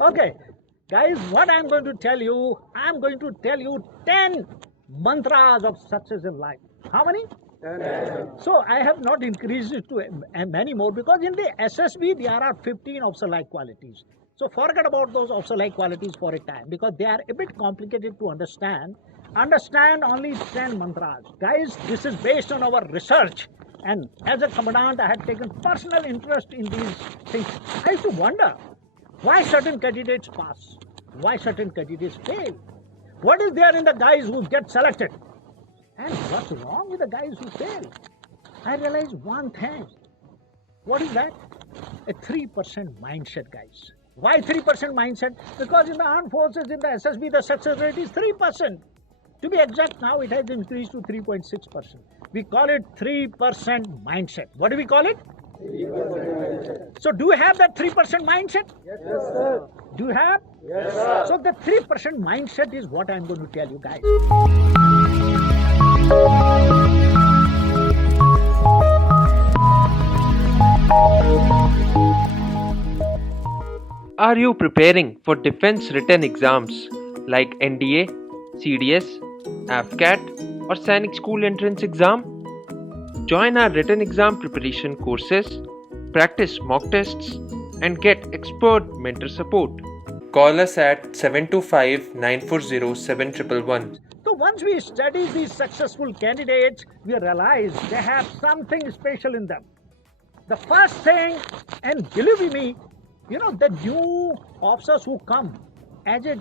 Okay, guys, what I'm going to tell you 10 mantras of success in life. How many? 10. So I have not increased it to many more because in the SSB there are 15 officer-like qualities. So forget about those officer-like qualities for a time because they are a bit complicated to understand. Understand only 10 mantras. Guys, this is based on our research. And as a commandant, I had taken personal interest in these things. I used to wonder why certain candidates pass, why certain candidates fail. What is there in the guys who get selected? And what's wrong with the guys who fail? I realized one thing. What is that? A 3% mindset, guys. Why 3% mindset? Because in the armed forces, in the SSB, the success rate is 3%. To be exact, now it has increased to 3.6%. We call it 3% mindset. What do we call it? 3%. So do you have that 3% mindset? Yes, sir. Do you have? Yes, sir. So the 3% mindset is what I'm going to tell you guys. Are you preparing for defense written exams like NDA, CDS, AFCAT or Sainik School entrance exam? Join our written exam preparation courses, practice mock tests and get expert mentor support. Call us at 725-940-7111. So once we study these successful candidates, we realize they have something special in them. The first thing, and believe me, you know, the new officers who come as a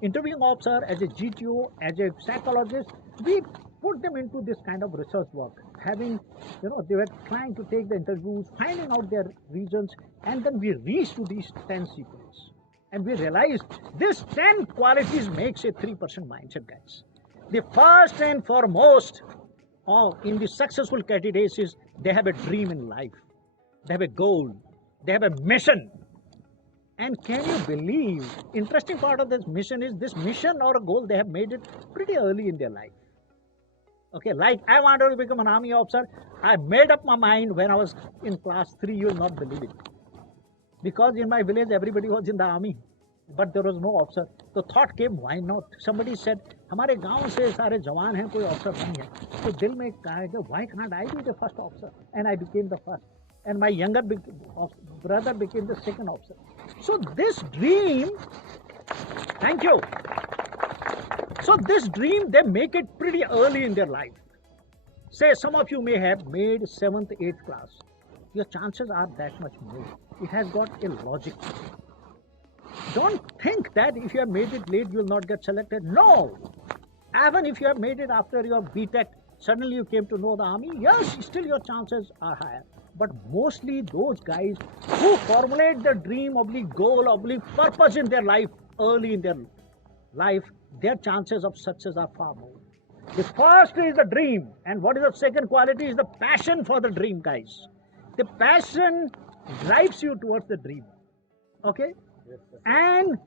interviewing officer, as a GTO, as a psychologist, we put them into this kind of research work. Having, you know, they were trying to take the interviews, finding out their reasons, and then we reached to these 10 sequences. And we realized this 10 qualities makes a 3% mindset, guys. The first and foremost in the successful candidates is they have a dream in life. They have a goal. They have a mission. And can you believe, interesting part of this mission is this mission or a goal, they have made it pretty early in their life. Okay, like I wanted to become an army officer. I made up my mind when I was in class 3, you will not believe it. Because in my village, everybody was in the army, but there was no officer. The thought came, why not? Somebody said, हमारे गांव से सारे जवान हैं, कोई officer नहीं है. So दिल में कहा, why can't I be the first officer? And I became the first. And my younger brother became the second officer. So this dream, thank you. So this dream, they make it pretty early in their life. Say some of you may have made 7th, 8th class. Your chances are that much more. It has got a logic. Don't think that if you have made it late, you will not get selected. No. Even if you have made it after your BTech, suddenly you came to know the army, yes, still your chances are higher. But mostly those guys who formulate the dream, goal, purpose in their life, early in their life, their chances of success are far more. The first is the dream. And what is the second quality is the passion for the dream, guys. The passion drives you towards the dream. Okay? Yes, and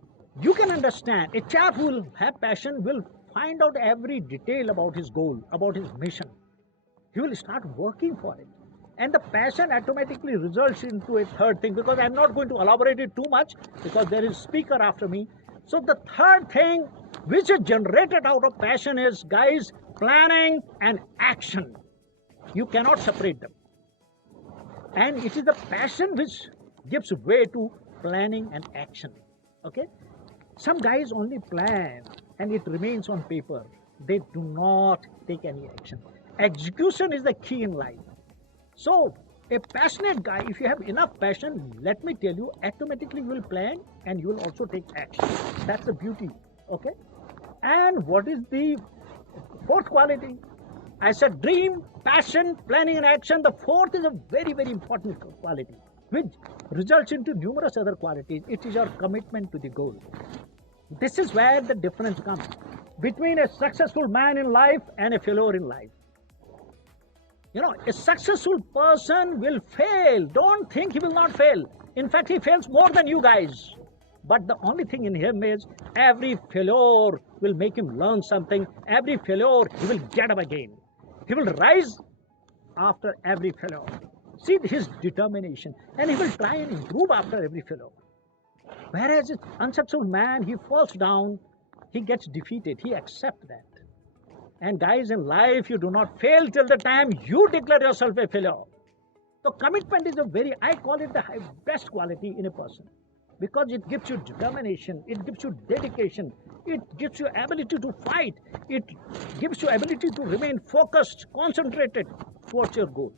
you can understand, a chap who will have passion will find out every detail about his goal, about his mission. He will start working for it. And the passion automatically results into a third thing, because I'm not going to elaborate it too much because there is a speaker after me. So the third thing which is generated out of passion is, guys, planning and action. You cannot separate them. And it is the passion which gives way to planning and action. Okay? Some guys only plan and it remains on paper. They do not take any action. Execution is the key in life. So, a passionate guy, if you have enough passion, let me tell you, automatically you will plan and you will also take action. That's the beauty, okay? And what is the fourth quality? I said dream, passion, planning and action. The fourth is a very, very important quality, which results into numerous other qualities. It is your commitment to the goal. This is where the difference comes between a successful man in life and a failure in life. You know, a successful person will fail. Don't think he will not fail. In fact, he fails more than you guys. But the only thing in him is every failure will make him learn something. Every failure, he will get up again. He will rise after every failure. See his determination, and he will try and improve after every failure. Whereas an unsuccessful man, he falls down, he gets defeated, he accepts that. And guys, in life, you do not fail till the time you declare yourself a failure. So commitment is I call it the best quality in a person, because it gives you determination, it gives you dedication, it gives you ability to fight, it gives you ability to remain focused, concentrated towards your goal.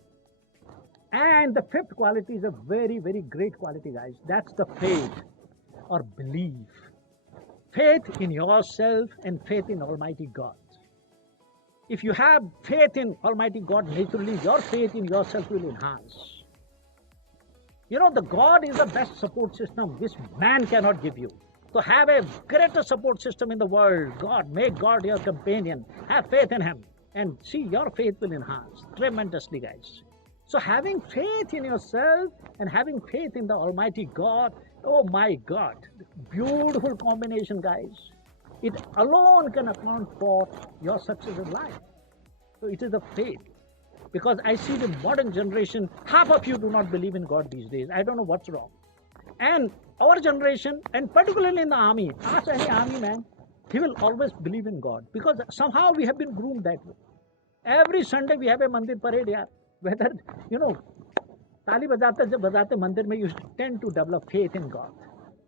And the fifth quality is a very, very great quality, guys. That's the faith or belief. Faith in yourself and faith in Almighty God. If you have faith in Almighty God, naturally your faith in yourself will enhance. You know, the God is the best support system which man cannot give you. So have a greater support system in the world. God, make God your companion. Have faith in Him. And see, your faith will enhance tremendously, guys. So having faith in yourself and having faith in the Almighty God, oh my God, beautiful combination, guys. It alone can account for your success in life. So it is the faith. Because I see the modern generation, half of you do not believe in God these days. I don't know what's wrong. And our generation, and particularly in the army, ask any army man, he will always believe in God. Because somehow we have been groomed that way. Every Sunday we have a mandir parade, yaar. Whether, you know, tali bajate mandir mein, you tend to develop faith in God.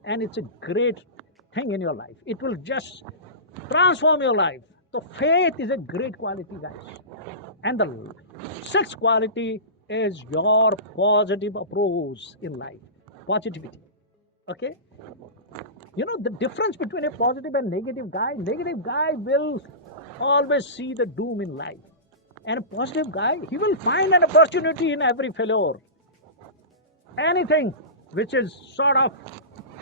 And it's a great thing in your life. It will just transform your life. So faith is a great quality, guys. And the sixth quality is your positive approach in life. Positivity. Okay? You know, the difference between a positive and negative guy will always see the doom in life. And a positive guy, he will find an opportunity in every failure. Anything which is sort of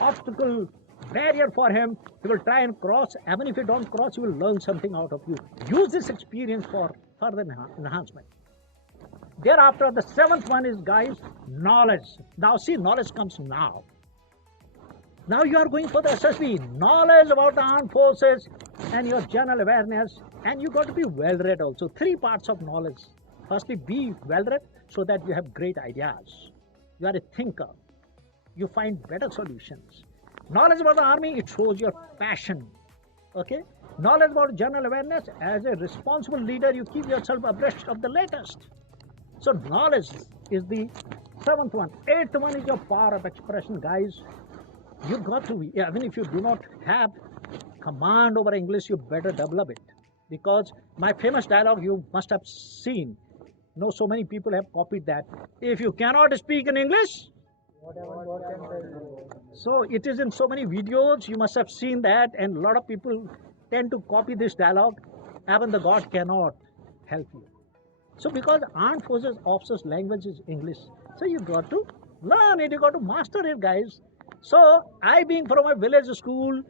obstacle, barrier for him, he will try and cross. Even if you don't cross, he will learn something out of you. Use this experience for further enhancement. Thereafter, the seventh one is, guys, knowledge. Now see, knowledge comes now. Now you are going for the SSB, knowledge about the armed forces and your general awareness, and you got to be well-read also. Three parts of knowledge. Firstly, be well-read so that you have great ideas. You are a thinker. You find better solutions. Knowledge about the army, it shows your passion. Okay? Knowledge about general awareness, as a responsible leader, you keep yourself abreast of the latest. So knowledge is the seventh one. Eighth one is your power of expression, guys. You got to, even if you do not have command over English, you better develop it. Because my famous dialogue you must have seen. No, so many people have copied that. If you cannot speak in English, so it is in so many videos, you must have seen that, and a lot of people tend to copy this dialogue. Even the God cannot help you. So because armed forces officers' language is English, so you got to learn it, you got to master it, guys. So I, being from a village school,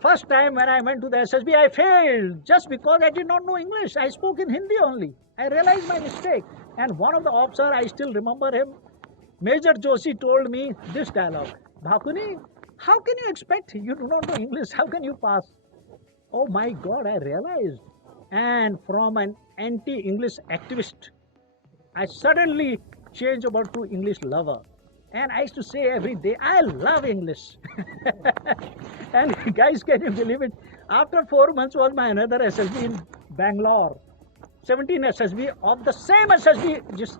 first time when I went to the SSB, I failed just because I did not know English. I spoke in Hindi only. I realized my mistake. And one of the officers, I still remember him, Major Joshi, told me this dialogue. Bhakuni, how can you expect? You do not know English. How can you pass? Oh my God, I realized. And from an anti-English activist, I suddenly changed about to English lover. And I used to say every day, I love English. And guys, can you believe it? After 4 months was my another SSB in Bangalore. 17 SSB of the same SSB. Just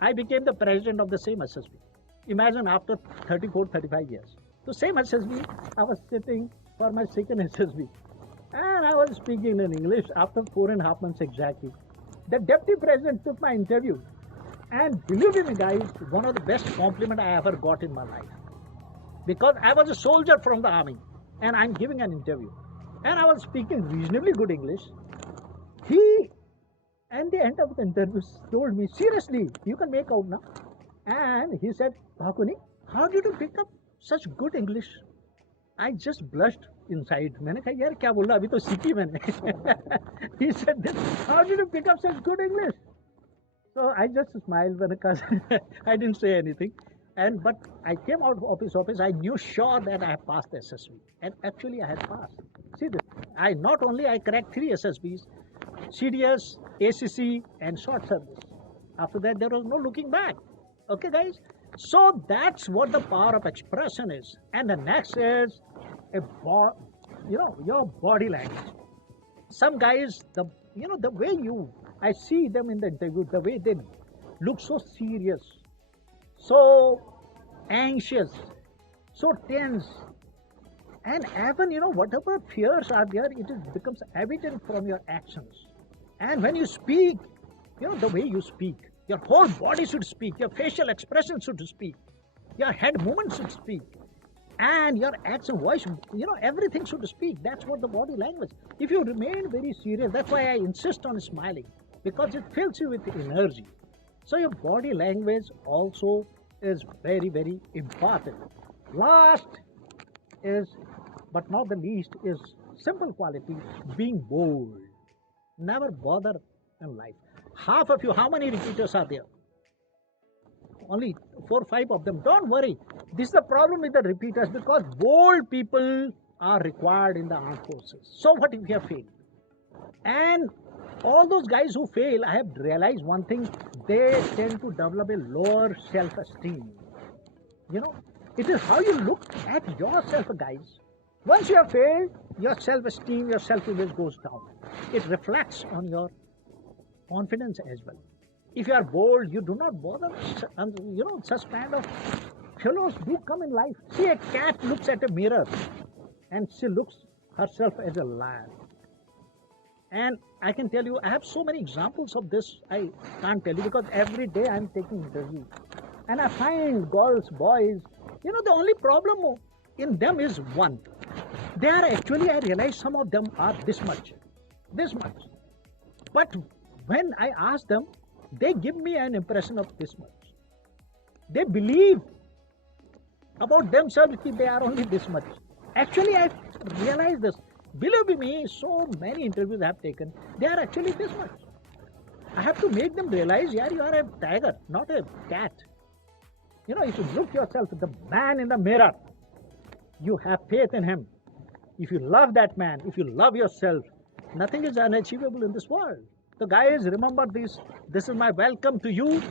I became the president of the same SSB. Imagine after 34, 35 years. So same SSB, I was sitting for my second SSB. And I was speaking in English after 4.5 months exactly. The deputy president took my interview. And believe me, guys, one of the best compliments I ever got in my life. Because I was a soldier from the army and I'm giving an interview. And I was speaking reasonably good English. He, at the end of the interview, told me, seriously, you can make out now. And he said, Bhakuni, how did you pick up such good English? I just blushed inside. मैंने कहा यार क्या बोल रहा अभी तो सीखी मैंने. He said, how did you pick up such good English? So I just smiled because I didn't say anything. But I came out of his office. I knew sure that I had passed the SSB, and actually I had passed. See this? I cracked 3 SSBs, CDS, ACC, and short service. After that, there was no looking back. Okay, guys. So that's what the power of expression is. And the next is your body language. Some guys, the way I see them in the interview, the way they look so serious, so anxious, so tense, and even whatever fears are there, becomes evident from your actions. And when you speak, the way you speak, your whole body should speak, your facial expression should speak, your head movement should speak, and your action, voice, everything should speak. That's what the body language. If you remain very serious, that's why I insist on smiling, because it fills you with energy. So your body language also is very, very important. Last is, but not the least, is simple quality, being bold. Never bother in life. Half of you, how many repeaters are there? Only 4 or 5 of them. Don't worry. This is the problem with the repeaters, because bold people are required in the armed forces. So what if you have failed? And all those guys who fail, I have realized one thing, they tend to develop a lower self-esteem. It is how you look at yourself, guys. Once you have failed, your self-esteem, your self-image goes down. It reflects on your confidence as well. If you are bold, you do not bother. Such kind of fellows do come in life. See, a cat looks at a mirror and she looks herself as a lion. And I can tell you, I have so many examples of this. I can't tell you, because every day I'm taking interviews. And I find girls, boys, the only problem in them is one. They are actually, I realize some of them are this much. But when I ask them, they give me an impression of this much. They believe about themselves that they are only this much. Actually, I realized this. Believe me, so many interviews I have taken, they are actually this much. I have to make them realize, yeah, you are a tiger, not a cat. You should look yourself, the man in the mirror. You have faith in him. If you love that man, if you love yourself, nothing is unachievable in this world. So guys, remember this. This is my welcome to you.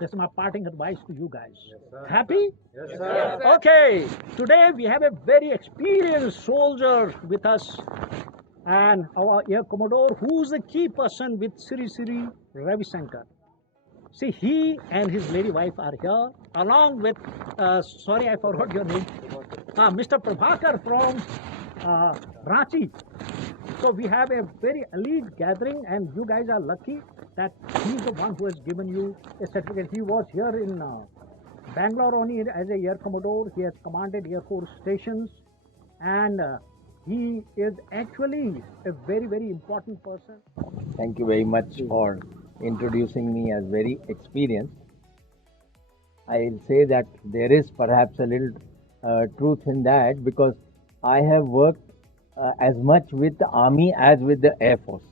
This is my parting advice to you guys. Yes, happy? Yes, sir. Okay. Today we have a very experienced soldier with us, and our Air Commodore, who's the key person with Sri Ravi Shankar. See, he and his lady wife are here, along with, sorry, I forgot your name, Mr. Prabhakar from Ranchi. So we have a very elite gathering, and you guys are lucky that he's the one who has given you a certificate. He was here in Bangalore only as a Air Commodore. He has commanded Air Force stations, and he is actually a very, very important person. Thank you very much for introducing me as very experienced. I'll say that there is perhaps a little truth in that, because I have worked as much with the Army as with the Air Force.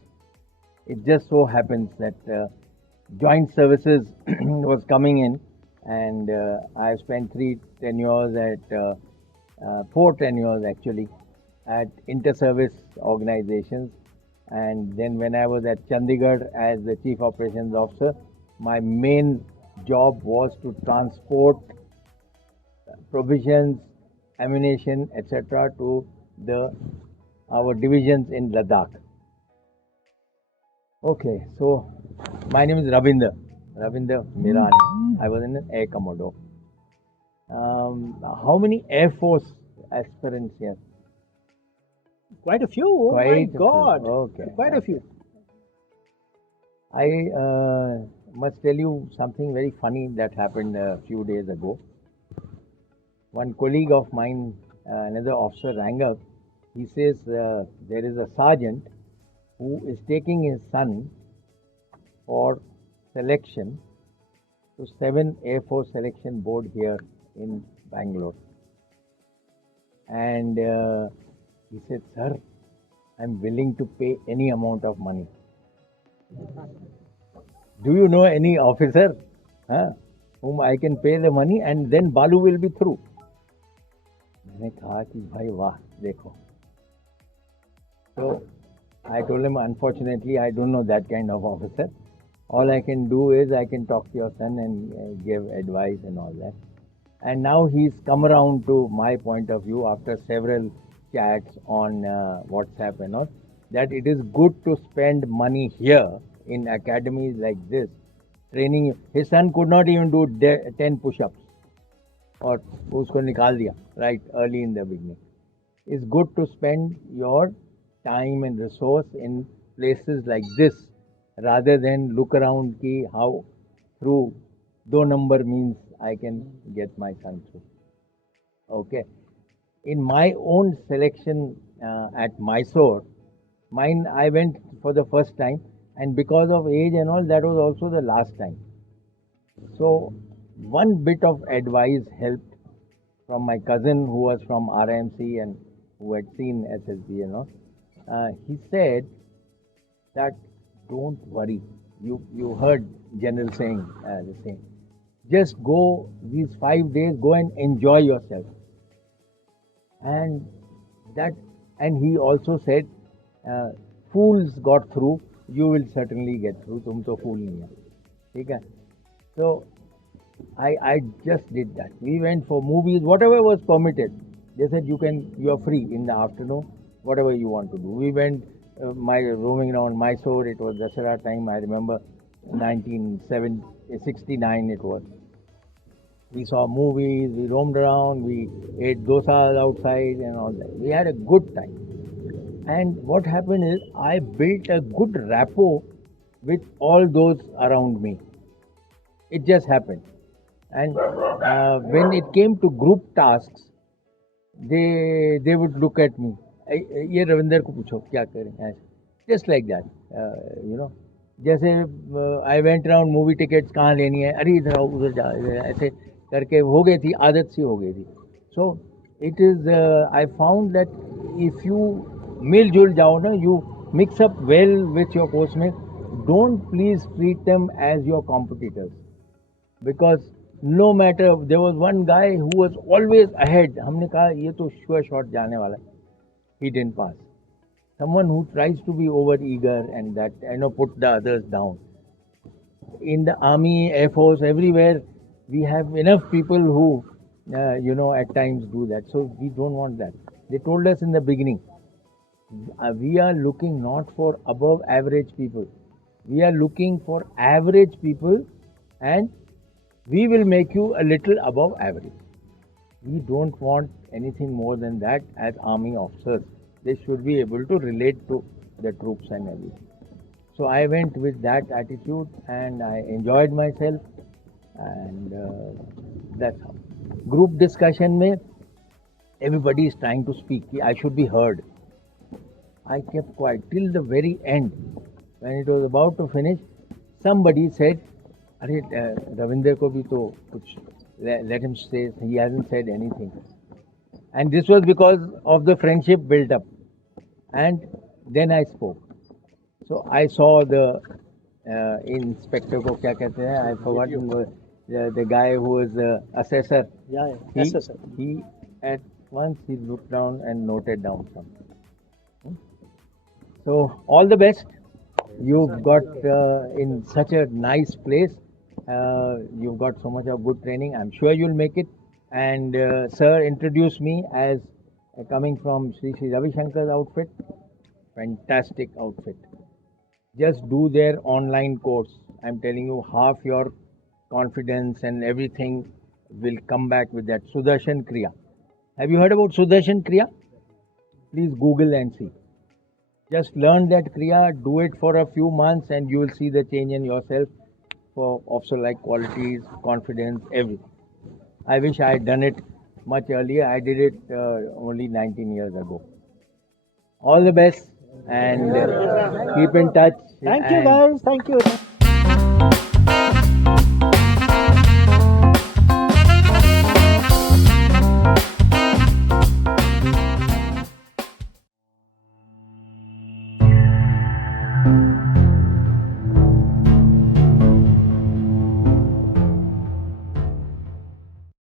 It just so happens that joint services was coming in, and I spent 4 tenures actually at inter-service organizations. And then when I was at Chandigarh as the Chief Operations Officer, my main job was to transport provisions, ammunition, etc. to our divisions in Ladakh. Okay, so my name is Ravinder Mirani. I was in an Air Commodore. How many Air Force aspirants here? Quite a few. Oh my God. Okay. Quite a few. I must tell you something very funny that happened a few days ago. One colleague of mine, another officer, rang up. He says there is a sergeant who is taking his son for selection to 7 Air Force Selection Board here in Bangalore. And he said, "Sir, I'm willing to pay any amount of money. Do you know any officer whom I can pay the money and then Balu will be through?" मैंने कहा कि भाई वाह देखो. So I told him, unfortunately, I don't know that kind of officer. All I can do is I can talk to your son and give advice and all that. And now he's come around to my point of view after several chats on WhatsApp and all, that it is good to spend money here in academies like this, training. His son could not even do 10 push-ups, or usko nikal diya right early in the beginning. It's good to spend your time and resource in places like this rather than look around ki how through do number means I can get my son through. Okay. In my own selection at Mysore, mine I went for the first time, and because of age and all, that was also the last time. So one bit of advice helped from my cousin who was from RMC and who had seen SSB and all. He said that don't worry. You heard General saying the same. Just go these 5 days, go and enjoy yourself. And that, and he also said, fools got through, you will certainly get through. Tum to fool nahi hai. Okay? So I just did that. We went for movies, whatever was permitted. They said you are free in the afternoon, whatever you want to do. We went roaming around Mysore. It was Dasara time. I remember 1969 it was. We saw movies, we roamed around, we ate dosas outside and all that. We had a good time. And what happened is I built a good rapport with all those around me. It just happened. And when it came to group tasks, they would look at me. ये रविंदर को पूछो क्या करें, just like that, you know. जैसे I went around movie tickets कहाँ लेनी है, अरे इधर आओ उधर जा, ऐसे करके हो गई थी, आदत सी हो गई थी. So it is I found that if you मिलजुल जाओ ना, you mix up well with your coursemate, don't please treat them as your competitors, because no matter, there was one guy who was always ahead. हमने कहा ये तो sure shot जाने वाला. He didn't pass. Someone who tries to be over eager and that, put the others down. In the army, air force, everywhere, we have enough people who, at times do that. So we don't want that. They told us in the beginning, we are looking not for above average people. We are looking for average people, and we will make you a little above average. We don't want anything more than that as army officers. They should be able to relate to the troops and everything. So I went with that attitude and I enjoyed myself, and that's how. Group discussion mein, everybody is trying to speak. I should be heard. I kept quiet till the very end. When it was about to finish, somebody said, अरे रविंदर को भी तो कुछ, let him say. He hasn't said anything. And this was because of the friendship built up. And then I spoke. So I saw the inspector को क्या कहते हैं, I forgot the guy who was the assessor. Yeah, assessor. He at once he looked down and noted down something. So all the best. You've got in such a nice place. You've got so much of good training. I'm sure you'll make it. And sir introduced me as coming from Sri Ravi Shankar's outfit. Fantastic outfit. Just do their online course. I'm telling you, half your confidence and everything will come back with that. Sudarshan Kriya. Have you heard about Sudarshan Kriya? Please Google and see. Just learn that Kriya, do it for a few months, and you will see the change in yourself for officer-like qualities, confidence, everything. I wish I had done it much earlier. I did it only 19 years ago. All the best, and keep in touch. Thank you, guys. Thank you.